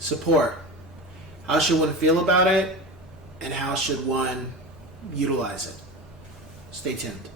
Support. How should one feel about it, and how should one utilize it? Stay tuned.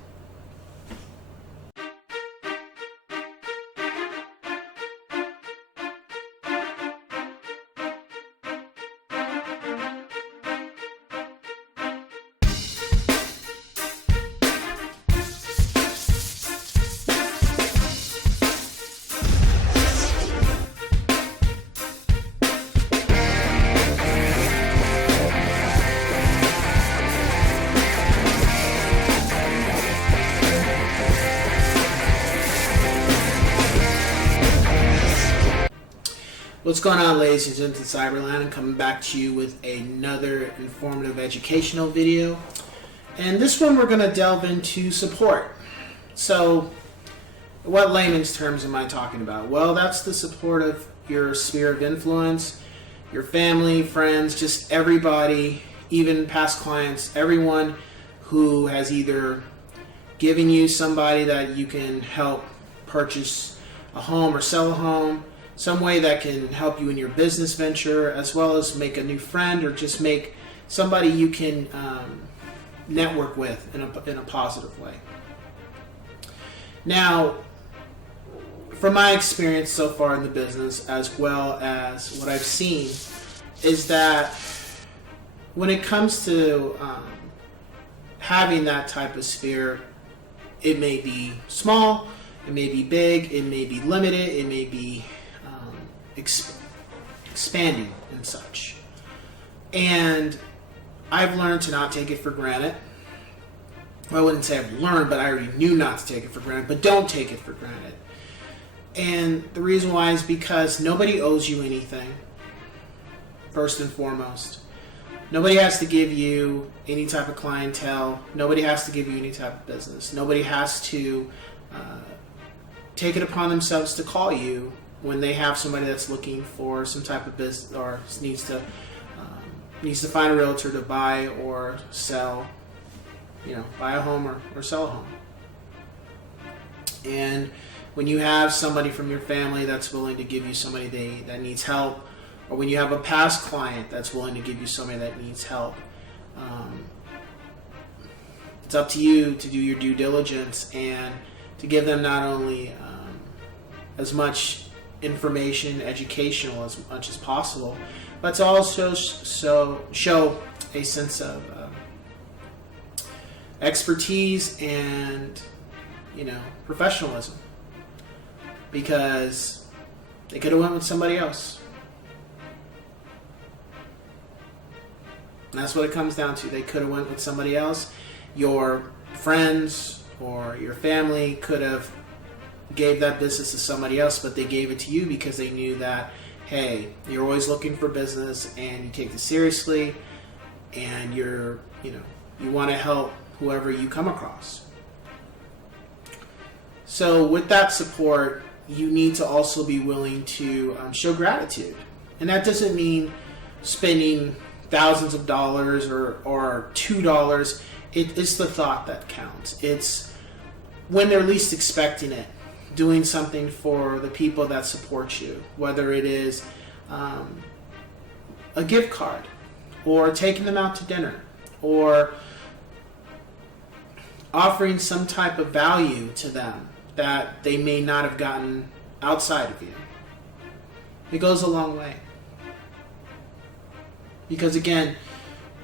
What's going on, ladies and gents in Cyberland? I'm coming back to you with another informative educational video. And this one we're going to delve into support. So, what layman's terms am I talking about? Well, that's the support of your sphere of influence, your family, friends, just everybody, even past clients, everyone who has either given you somebody that you can help purchase a home or sell a home, some way that can help you in your business venture, as well as make a new friend or just make somebody you can network with in a positive way. Now, from my experience so far in the business, as well as what I've seen, is that when it comes to having that type of sphere, it may be small, it may be big, it may be limited, it may be expanding and such. And I've learned to not take it for granted. Well, I wouldn't say I've learned, but I already knew not to take it for granted, but don't take it for granted. And the reason why is because nobody owes you anything, first and foremost. Nobody has to give you any type of clientele. Nobody has to give you any type of business. Nobody has to take it upon themselves to call you when they have somebody that's looking for some type of business or needs to find a realtor to buy or sell, buy a home or sell a home. And when you have somebody from your family that's willing to give you somebody that needs help, or when you have a past client that's willing to give you somebody that needs help, it's up to you to do your due diligence and to give them not only as much information, educational as much as possible, but to also show a sense of expertise and professionalism, because they could have went with somebody else. And that's what it comes down to. They could have went with somebody else. Your friends or your family could have gave that business to somebody else, but they gave it to you because they knew that, hey, you're always looking for business and you take this seriously, and you want to help whoever you come across. So with that support, you need to also be willing to show gratitude. And that doesn't mean spending thousands of dollars or $2. It's the thought that counts. It's when they're least expecting it, doing something for the people that support you, whether it is a gift card, or taking them out to dinner, or offering some type of value to them that they may not have gotten outside of you. It goes a long way. Because again,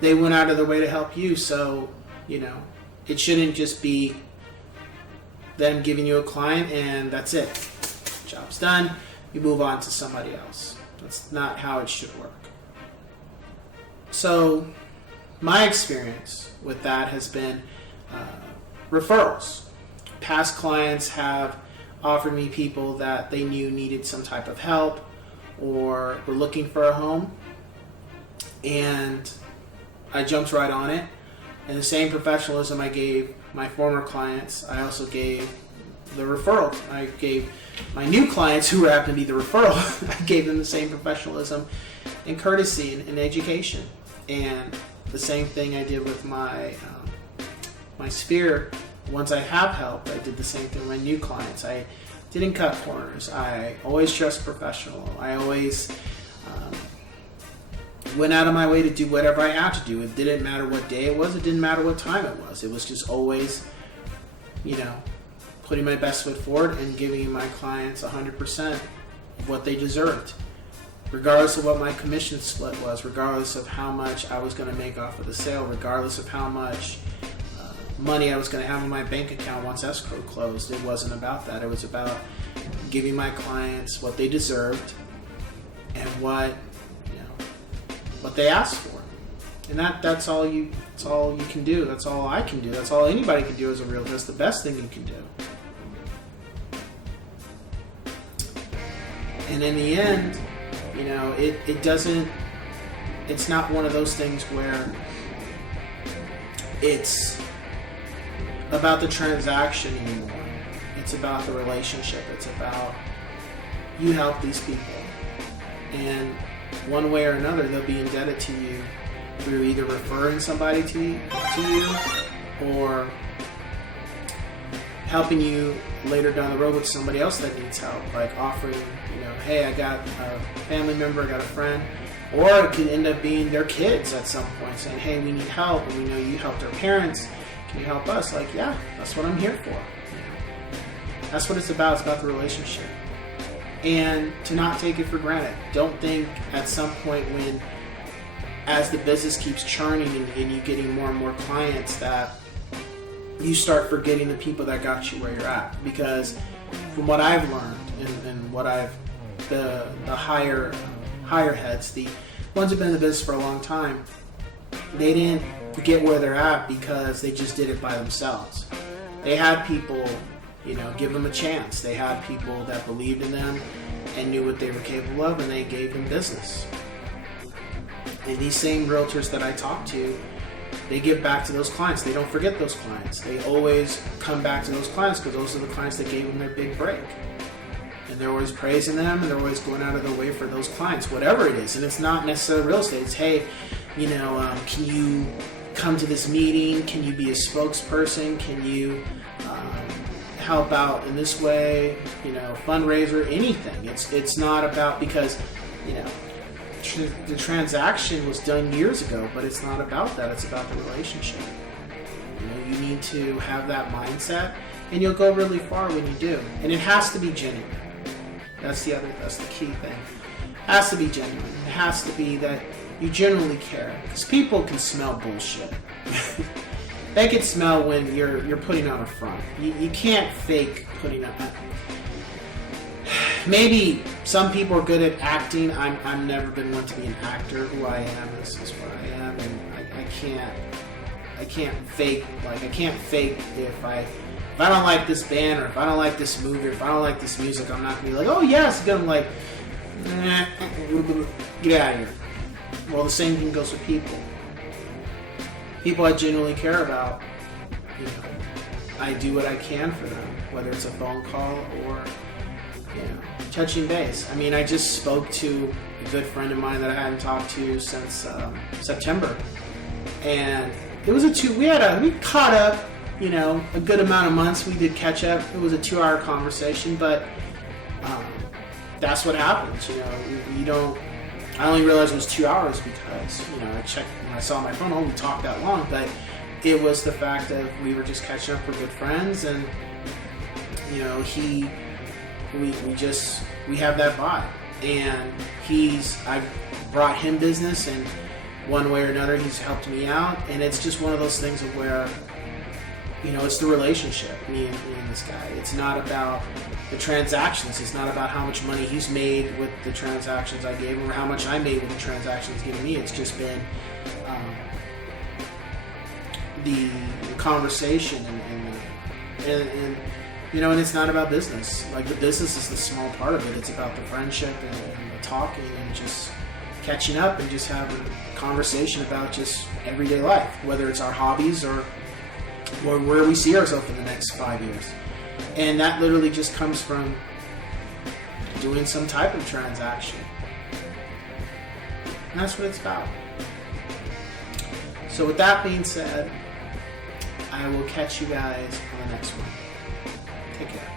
they went out of their way to help you, so, it shouldn't just be them giving you a client and that's it. Job's done, you move on to somebody else. That's not how it should work. So, my experience with that has been referrals. Past clients have offered me people that they knew needed some type of help or were looking for a home, and I jumped right on it. And the same professionalism I gave my former clients, I also gave the referral. I gave my new clients, who happened to be the referral, I gave them the same professionalism and courtesy and education. And the same thing I did with my sphere. Once I have helped, I did the same thing with my new clients. I didn't cut corners. I always dressed professional. I always went out of my way to do whatever I had to do. It didn't matter what day it was. It didn't matter what time it was. It was just always, putting my best foot forward and giving my clients 100% of what they deserved, regardless of what my commission split was, regardless of how much I was going to make off of the sale, regardless of how much money I was going to have in my bank account once escrow closed. It wasn't about that. It was about giving my clients what they deserved and what they asked for. And that's all you can do. That's all I can do. That's all anybody can do as a realtor. That's the best thing you can do. And in the end, it's not one of those things where it's about the transaction anymore. It's about the relationship. It's about you help these people. And one way or another, they'll be indebted to you through either referring somebody to you or helping you later down the road with somebody else that needs help, like offering, hey, I got a family member, I got a friend, or it could end up being their kids at some point saying, hey, we need help, and we know you helped our parents, can you help us? Like, yeah, that's what I'm here for. That's what it's about. It's about the relationship. And to not take it for granted. Don't think at some point when, as the business keeps churning and you getting more and more clients, that you start forgetting the people that got you where you're at. Because from what I've learned and what the higher heads, the ones who've been in the business for a long time, they didn't get where they're at because they just did it by themselves. They had people, give them a chance. They had people that believed in them and knew what they were capable of, and they gave them business. And these same realtors that I talk to, they give back to those clients. They don't forget those clients. They always come back to those clients because those are the clients that gave them their big break. And they're always praising them, and they're always going out of their way for those clients, whatever it is. And it's not necessarily real estate. It's, hey, can you come to this meeting? Can you be a spokesperson? Can you help out in this way? Fundraiser, anything. It's not about, because the transaction was done years ago, but it's not about that. It's about the relationship. You need to have that mindset, and you'll go really far when you do. And it has to be genuine. That's the key thing. It has to be genuine. It has to be that you genuinely care, because people can smell bullshit. They can smell when you're putting on a front. You can't fake putting on. Maybe some people are good at acting. I've never been one to be an actor. Who I am is what I am, and I can't fake. Like, I can't fake if I don't like this band, or if I don't like this movie, or if I don't like this music, I'm not gonna be like, oh yeah, it's good. I'm like, get out of here. Well, the same thing goes with people. People I genuinely care about, I do what I can for them, whether it's a phone call or, touching base. I mean, I just spoke to a good friend of mine that I hadn't talked to since September, and it was we caught up, a good amount of months. We did catch up. It was a 2-hour conversation, but that's what happens. You don't. I only realized it was 2 hours because, I checked when I saw my phone. Oh, we talked that long, but it was the fact that we were just catching up. We're good friends, and we have that vibe. And I brought him business, and one way or another, he's helped me out. And it's just one of those things of where, it's the relationship, me and this guy. It's not about the transactions. It's not about how much money he's made with the transactions I gave him, or how much I made with the transactions he's given me. It's just been the conversation and and it's not about business. Like, the business is the small part of it. It's about the friendship and the talking and just catching up and just having a conversation about just everyday life, whether it's our hobbies or where we see ourselves in the next 5 years. And that literally just comes from doing some type of transaction. And that's what it's about. So with that being said, I will catch you guys on the next one. Take care.